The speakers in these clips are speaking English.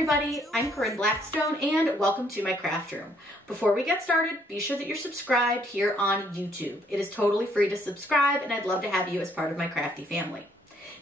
everybody, I'm Corinne Blackstone and welcome to my craft room. Before we get started, be sure that you're subscribed here on YouTube. It is totally free to subscribe and I'd love to have you as part of my crafty family.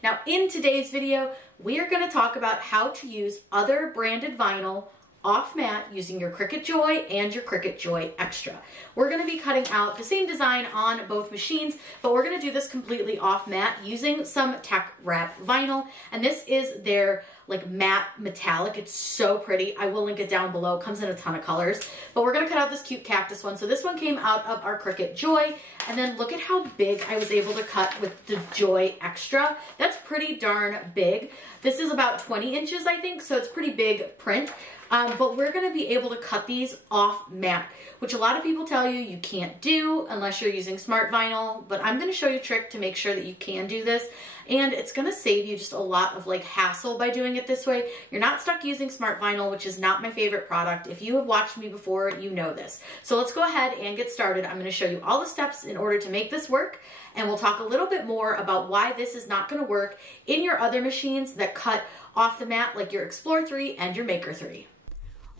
Now in today's video, we are going to talk about how to use other branded vinyl off mat using your Cricut Joy and your Cricut Joy Xtra. We're going to be cutting out the same design on both machines, but we're going to do this completely off mat using some Teckwrap vinyl, and this is their like matte metallic. It's so pretty. I will link it down below. It comes in a ton of colors, but we're going to cut out this cute cactus one. So this one came out of our Cricut Joy, and then look at how big I was able to cut with the Joy Xtra. That's pretty darn big. This is about 20 inches, I think, so it's pretty big print. But we're going to be able to cut these off mat, which a lot of people tell you you can't do unless you're using smart vinyl, but I'm going to show you a trick to make sure that you can do this, and it's going to save you just a lot of like hassle by doing it this way. You're not stuck using smart vinyl, which is not my favorite product. If you have watched me before, you know this. So let's go ahead and get started. I'm going to show you all the steps in order to make this work, and we'll talk a little bit more about why this is not going to work in your other machines that cut off the mat like your Explore 3 and your Maker 3.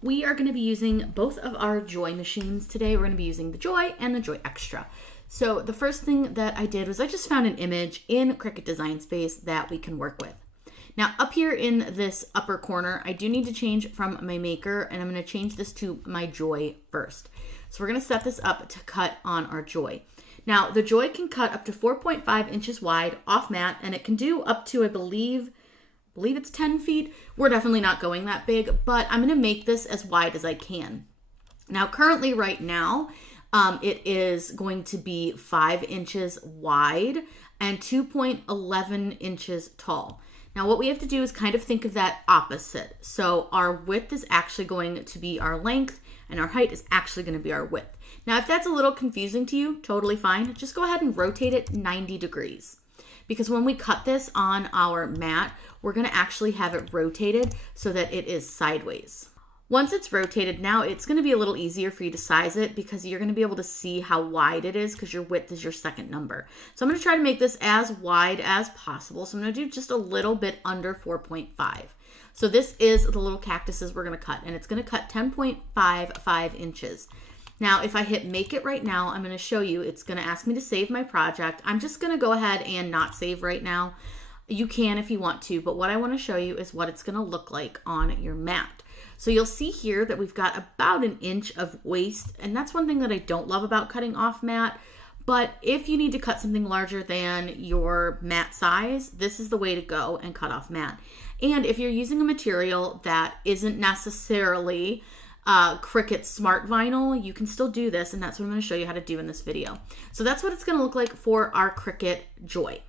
We are going to be using both of our Joy machines today. We're going to be using the Joy and the Joy Xtra. So the first thing that I did was I just found an image in Cricut Design Space that we can work with. Now up here in this upper corner, I do need to change from my Maker, and I'm going to change this to my Joy first. So we're going to set this up to cut on our Joy. Now the Joy can cut up to 4.5 inches wide off mat, and it can do up to, I believe it's 10 feet. We're definitely not going that big, but I'm going to make this as wide as I can. Now, currently right now, it is going to be 5 inches wide and 2.11 inches tall. Now, what we have to do is kind of think of that opposite. So our width is actually going to be our length, and our height is actually going to be our width. Now, if that's a little confusing to you, totally fine. Just go ahead and rotate it 90 degrees. Because when we cut this on our mat, we're going to actually have it rotated so that it is sideways. Once it's rotated, now it's going to be a little easier for you to size it because you're going to be able to see how wide it is because your width is your second number. So I'm going to try to make this as wide as possible. So I'm going to do just a little bit under 4.5. So this is the little cactuses we're going to cut, and it's going to cut 10.55 inches. Now, if I hit make it right now, I'm going to show you, it's going to ask me to save my project. I'm just going to go ahead and not save right now. You can if you want to, but what I want to show you is what it's going to look like on your mat. So you'll see here that we've got about an inch of waste, and that's one thing that I don't love about cutting off mat. But if you need to cut something larger than your mat size, this is the way to go and cut off mat. And if you're using a material that isn't necessarily Cricut Smart vinyl, you can still do this, and that's what I'm going to show you how to do in this video. So that's what it's going to look like for our Cricut Joy.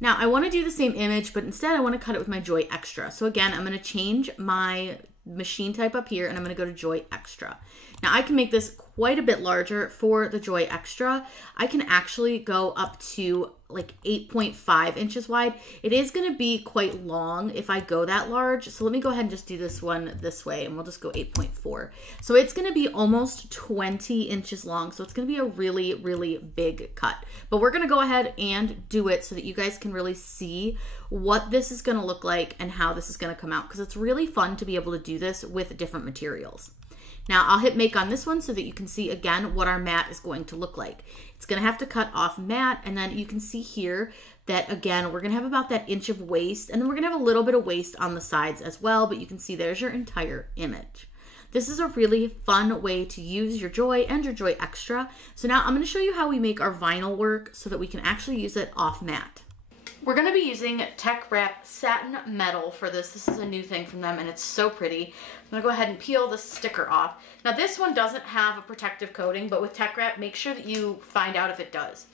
Now I want to do the same image, but instead I want to cut it with my Joy Xtra. So again, I'm going to change my machine type up here, and I'm going to go to Joy Xtra. Now I can make this quite a bit larger for the Joy Xtra. I can actually go up to like 8.5 inches wide. It is going to be quite long if I go that large. So let me go ahead and just do this one this way, and we'll just go 8.4. So it's going to be almost 20 inches long. So it's going to be a really, really big cut. But we're going to go ahead and do it so that you guys can really see what this is going to look like and how this is going to come out, because it's really fun to be able to do this with different materials. Now I'll hit make on this one so that you can see again what our mat is going to look like. It's going to have to cut off mat, and then you can see here that again we're going to have about that inch of waste, and then we're going to have a little bit of waste on the sides as well, but you can see there's your entire image. This is a really fun way to use your Joy and your Joy Xtra. So now I'm going to show you how we make our vinyl work so that we can actually use it off mat. We're going to be using Teckwrap Satin Metal for this. This is a new thing from them, and it's so pretty. I'm going to go ahead and peel the sticker off. Now this one doesn't have a protective coating, but with Teckwrap, make sure that you find out if it does.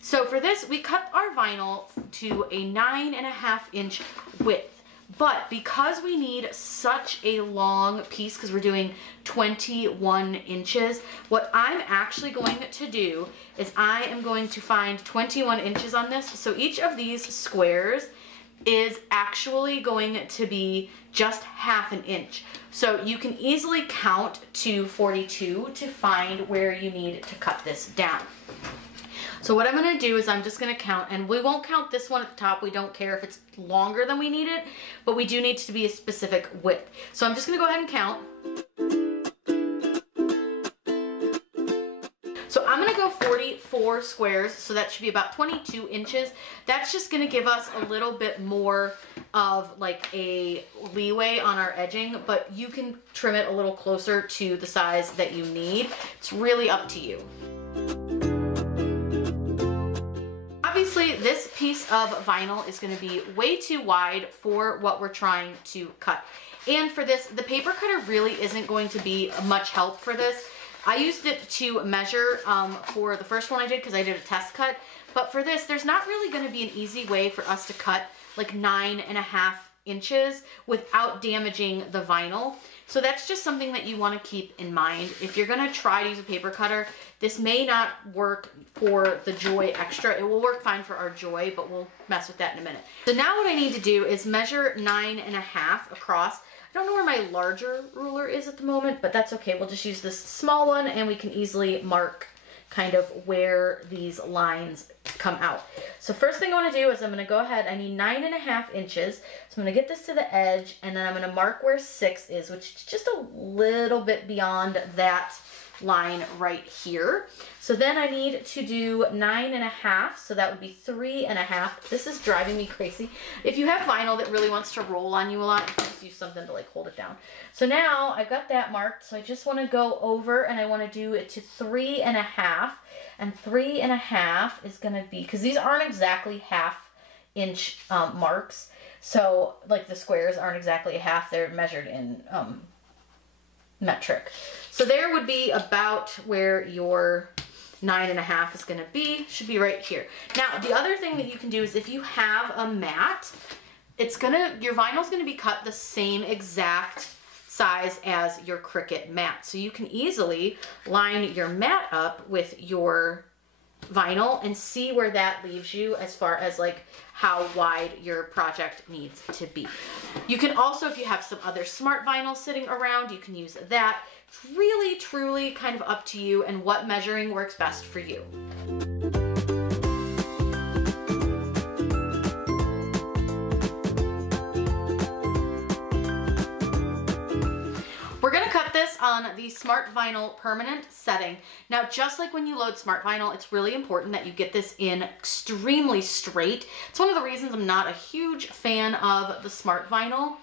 So for this, we cut our vinyl to a 9.5 inch width. But because we need such a long piece, because we're doing 21 inches, what I'm actually going to do is I am going to find 21 inches on this. So each of these squares is actually going to be just half an inch. So you can easily count to 42 to find where you need to cut this down. So what I'm gonna do is I'm just gonna count, and we won't count this one at the top. We don't care if it's longer than we need it, but we do need to be a specific width. So I'm just gonna go ahead and count. So I'm gonna go 44 squares, so that should be about 22 inches. That's just gonna give us a little bit more of like a leeway on our edging, but you can trim it a little closer to the size that you need. It's really up to you. Obviously, this piece of vinyl is gonna be way too wide for what we're trying to cut. And for this, the paper cutter really isn't going to be much help for this. I used it to measure for the first one I did because I did a test cut. But for this, there's not really going to be an easy way for us to cut like 9.5 inches without damaging the vinyl. So that's just something that you want to keep in mind. If you're going to try to use a paper cutter, this may not work for the Joy Xtra. It will work fine for our Joy, but we'll mess with that in a minute. So now what I need to do is measure 9.5 across. I don't know where my larger ruler is at the moment, but that's okay. We'll just use this small one and we can easily mark kind of where these lines come out. So first thing I want to do is I'm going to go ahead, I need 9.5 inches. So I'm going to get this to the edge and then I'm going to mark where 6 is, which is just a little bit beyond that line right here. So then I need to do 9.5, so that would be 3.5. This is driving me crazy. If you have vinyl that really wants to roll on you a lot, you can just use something to like hold it down. So now I've got that marked, so I just want to go over and I want to do it to 3.5, and 3.5 is going to be, because these aren't exactly half-inch marks, so like the squares aren't exactly a half, they're measured in metric. So there would be about where your 9.5 is going to be. Should be right here. Now, the other thing that you can do is if you have a mat, your vinyl's going to be cut the same exact size as your Cricut mat. So you can easily line your mat up with your vinyl and see where that leaves you as far as like how wide your project needs to be. You can also, if you have some other smart vinyl sitting around, you can use that. It's really, truly kind of up to you and what measuring works best for you. We're gonna cut this on the Smart Vinyl Permanent setting. Now, just like when you load Smart Vinyl, it's really important that you get this in extremely straight. It's one of the reasons I'm not a huge fan of the Smart Vinyl,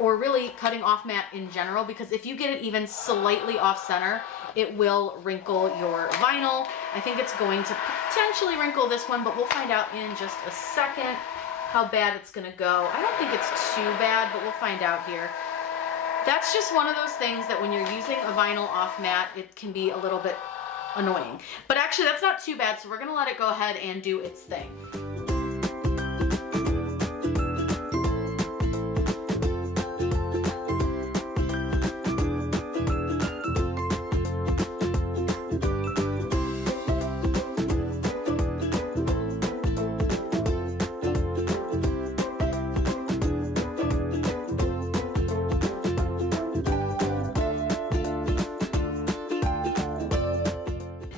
or really cutting off mat in general, because if you get it even slightly off center, it will wrinkle your vinyl. I think it's going to potentially wrinkle this one, but we'll find out in just a second how bad it's gonna go. I don't think it's too bad, but we'll find out here. That's just one of those things that when you're using a vinyl off mat, it can be a little bit annoying. But actually that's not too bad, so we're gonna let it go ahead and do its thing.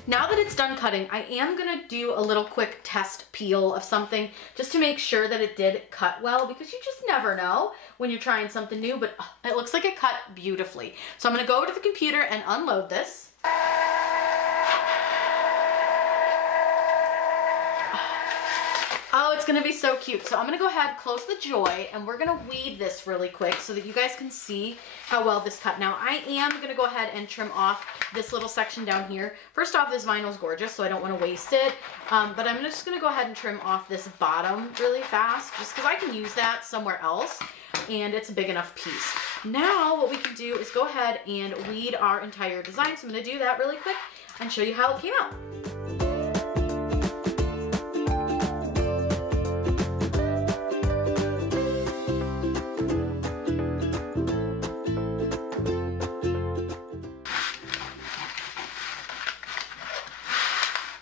Now that it's done cutting, I am gonna do a little quick test peel of something just to make sure that it did cut well, because you just never know when you're trying something new, but it looks like it cut beautifully. So I'm gonna go over to the computer and unload this. Oh, it's gonna be so cute. So I'm gonna go ahead, close the Joy, and we're gonna weed this really quick so that you guys can see how well this cut. Now, I am gonna go ahead and trim off this little section down here. First off, this vinyl is gorgeous, so I don't wanna waste it. But I'm just gonna go ahead and trim off this bottom really fast, just because I can use that somewhere else, and it's a big enough piece. Now, what we can do is go ahead and weed our entire design. So I'm gonna do that really quick and show you how it came out.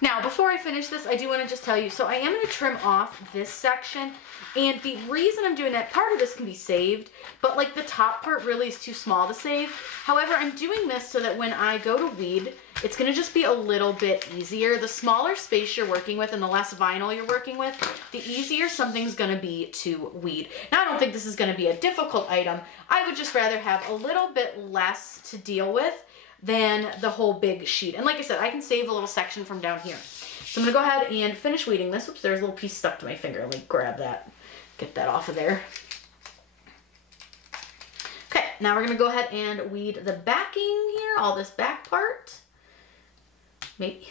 Now, before before I finish this, I do want to just tell you, so I am going to trim off this section, and the reason I'm doing that, part of this can be saved, but like the top part really is too small to save. However, I'm doing this so that when I go to weed, it's going to just be a little bit easier. The smaller space you're working with and the less vinyl you're working with, the easier something's going to be to weed. Now, I don't think this is going to be a difficult item. I would just rather have a little bit less to deal with than the whole big sheet. And like I said, I can save a little section from down here. So I'm gonna go ahead and finish weeding this. Oops, there's a little piece stuck to my finger. Let me grab that, get that off of there. Okay, now we're gonna go ahead and weed the backing here, all this back part. Maybe.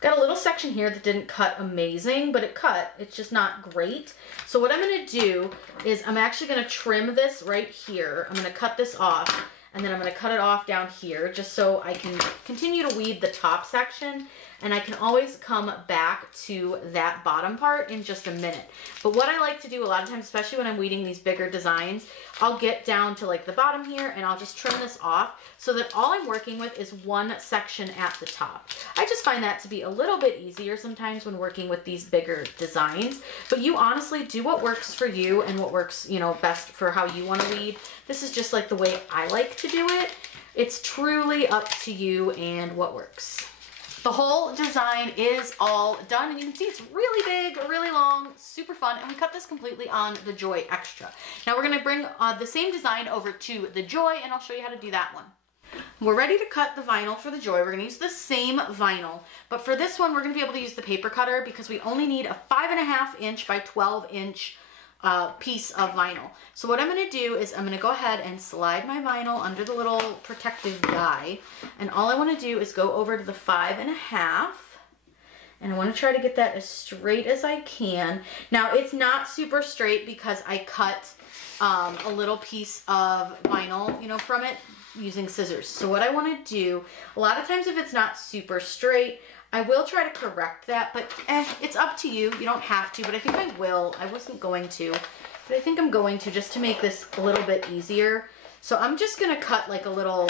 Got a little section here that didn't cut amazing, but it cut. It's just not great. So what I'm gonna do is I'm actually gonna trim this right here. I'm gonna cut this off, and then I'm gonna cut it off down here just so I can continue to weed the top section, and I can always come back to that bottom part in just a minute. But what I like to do a lot of times, especially when I'm weeding these bigger designs, I'll get down to like the bottom here and I'll just trim this off so that all I'm working with is one section at the top. I just find that to be a little bit easier sometimes when working with these bigger designs, but you honestly do what works for you and what works, you know, best for how you want to weed. This is just like the way I like to do it. It's truly up to you and what works. The whole design is all done, and you can see it's really big, really long, super fun, and we cut this completely on the Joy Xtra. Now we're gonna bring the same design over to the Joy, and I'll show you how to do that one. We're ready to cut the vinyl for the Joy. We're gonna use the same vinyl, but for this one, we're gonna be able to use the paper cutter because we only need a 5.5 inch by 12 inch piece of vinyl. So what I'm going to do is I'm going to go ahead and slide my vinyl under the little protective guy, and all I want to do is go over to the 5.5, and I want to try to get that as straight as I can. Now it's not super straight because I cut a little piece of vinyl, you know, from it using scissors. So what I want to do, a lot of times if it's not super straight, I will try to correct that, but it's up to you. You don't have to, but I think I will. I wasn't going to, but I think I'm going to just to make this a little bit easier. So I'm just gonna cut like a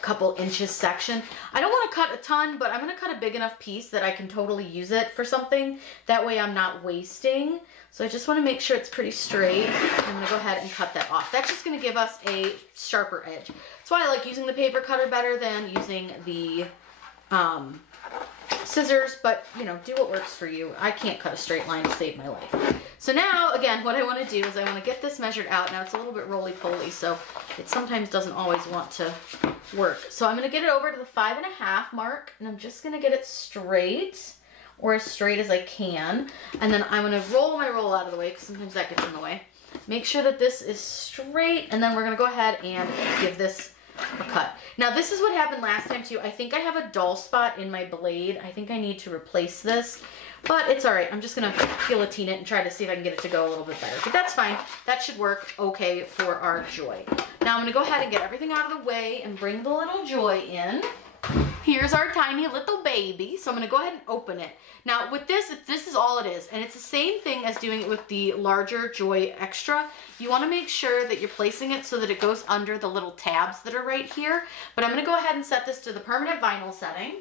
couple inches section. I don't wanna cut a ton, but I'm gonna cut a big enough piece that I can totally use it for something. That way I'm not wasting. So I just wanna make sure it's pretty straight. I'm gonna go ahead and cut that off. That's just gonna give us a sharper edge. That's why I like using the paper cutter better than using the scissors, but you know, do what works for you. I can't cut a straight line to save my life. So now, again, what I want to do is I want to get this measured out. Now it's a little bit roly-poly, so it sometimes doesn't always want to work. So I'm going to get it over to the 5.5 mark, and I'm just going to get it straight, or as straight as I can. And then I'm going to roll my roll out of the way, because sometimes that gets in the way. Make sure that this is straight, and then we're going to go ahead and give this a cut. Now this is what happened last time too. I think I have a dull spot in my blade. I think I need to replace this, but it's all right. I'm just gonna guillotine it and try to see if I can get it to go a little bit better, but that's fine. That should work okay for our Joy. Now I'm gonna go ahead and get everything out of the way and bring the little Joy in. Here's our tiny little baby. So I'm gonna go ahead and open it. Now with this is all it is, and it's the same thing as doing it with the larger Joy Xtra. You wanna make sure that you're placing it so that it goes under the little tabs that are right here. But I'm gonna go ahead and set this to the permanent vinyl setting.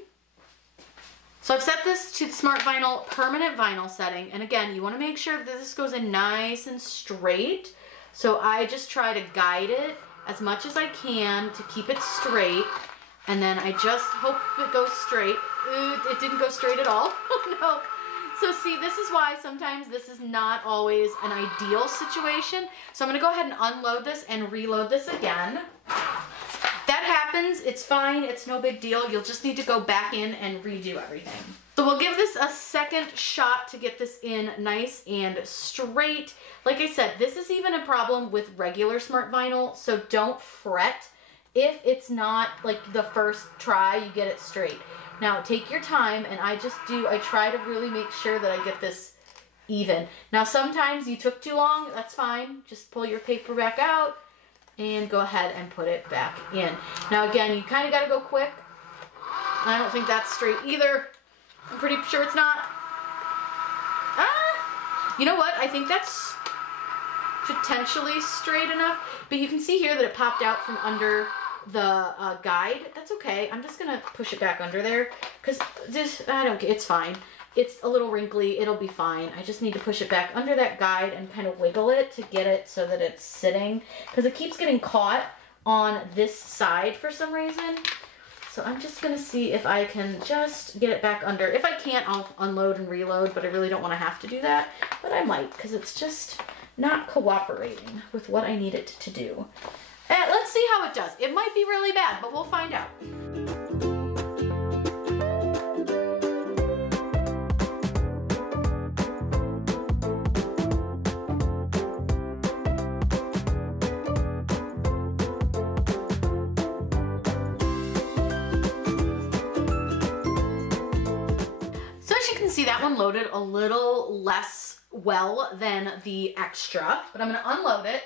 So I've set this to the Smart Vinyl permanent vinyl setting, and again, you wanna make sure that this goes in nice and straight. So I just try to guide it as much as I can to keep it straight. And then I just hope it goes straight. Ooh, it didn't go straight at all. Oh no. So see, this is why sometimes this is not always an ideal situation. So I'm gonna go ahead and unload this and reload this again. That happens, it's fine, it's no big deal. You'll just need to go back in and redo everything. So we'll give this a second shot to get this in nice and straight. Like I said, this is even a problem with regular Smart Vinyl, so don't fret if it's not like the first try you get it straight. Now take your time, and I try to really make sure that I get this even. Now sometimes you took too long, that's fine. Just pull your paper back out and go ahead and put it back in. Now again, you kind of got to go quick. I don't think that's straight either. I'm pretty sure it's not. You know what? I think that's potentially straight enough, but you can see here that it popped out from under the guide. That's okay. I'm just gonna push it back under there because it's fine. It's a little wrinkly. It'll be fine. I just need to push it back under that guide and kind of wiggle it to get it so that it's sitting, because it keeps getting caught on this side for some reason. So I'm just gonna see if I can just get it back under. If I can't, I'll unload and reload, but I really don't want to have to do that. But I might, because it's just not cooperating with what I need it to do. Let's see how it does. It might be really bad, but we'll find out. See, that one loaded a little less well than the Extra, but I'm going to unload it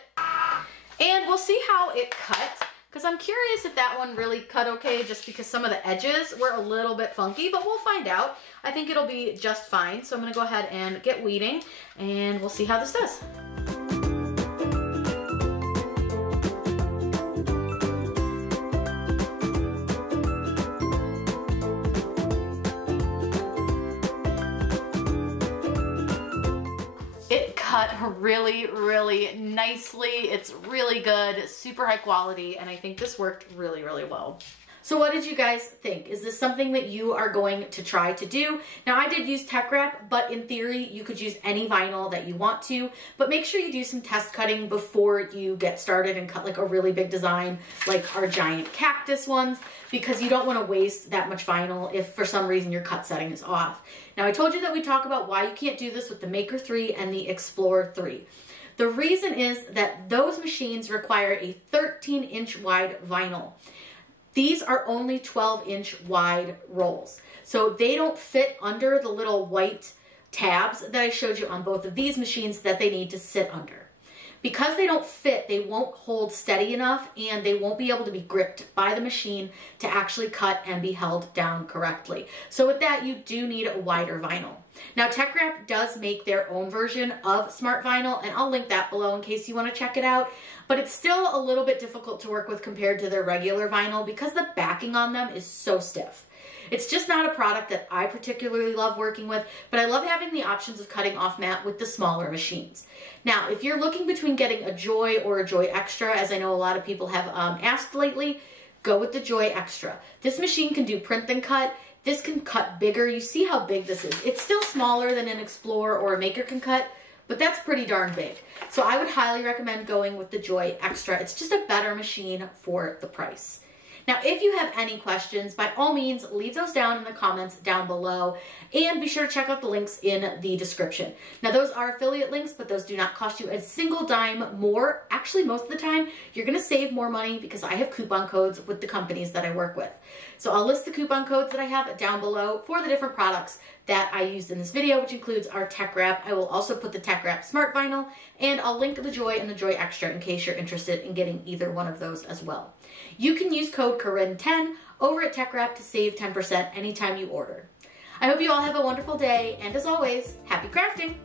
and we'll see how it cut, because I'm curious if that one really cut okay, just because some of the edges were a little bit funky, but we'll find out. I think it'll be just fine. So I'm going to go ahead and get weeding and we'll see how this does. Cut really, really nicely. It's really good, super high quality, and I think this worked really, really well. So what did you guys think? Is this something that you are going to try to do? Now, I did use Teckwrap, but in theory, you could use any vinyl that you want to, but make sure you do some test cutting before you get started and cut like a really big design like our giant cactus ones, because you don't want to waste that much vinyl if for some reason your cut setting is off. Now, I told you that we talk about why you can't do this with the Maker 3 and the Explorer 3. The reason is that those machines require a 13-inch wide vinyl. These are only 12-inch wide rolls. So they don't fit under the little white tabs that I showed you on both of these machines that they need to sit under. Because they don't fit, they won't hold steady enough and they won't be able to be gripped by the machine to actually cut and be held down correctly. So with that, you do need a wider vinyl. Now, Teckwrap does make their own version of Smart Vinyl, and I'll link that below in case you want to check it out. But it's still a little bit difficult to work with compared to their regular vinyl because the backing on them is so stiff. It's just not a product that I particularly love working with, but I love having the options of cutting off mat with the smaller machines. Now, if you're looking between getting a Joy or a Joy Xtra, as I know a lot of people have asked lately, go with the Joy Xtra. This machine can do print and cut. This can cut bigger. You see how big this is. It's still smaller than an Explorer or a Maker can cut, but that's pretty darn big. So I would highly recommend going with the Joy Xtra. It's just a better machine for the price. Now, if you have any questions, by all means, leave those down in the comments down below, and be sure to check out the links in the description. Now, those are affiliate links, but those do not cost you a single dime more. Actually, most of the time, you're going to save more money because I have coupon codes with the companies that I work with. So I'll list the coupon codes that I have down below for the different products that I used in this video, which includes our Teckwrap. I will also put the Teckwrap Smart Vinyl, and I'll link the Joy and the Joy Xtra in case you're interested in getting either one of those as well. You can use code Corinne10 over at Teckwrap to save 10% anytime you order. I hope you all have a wonderful day, and as always, happy crafting!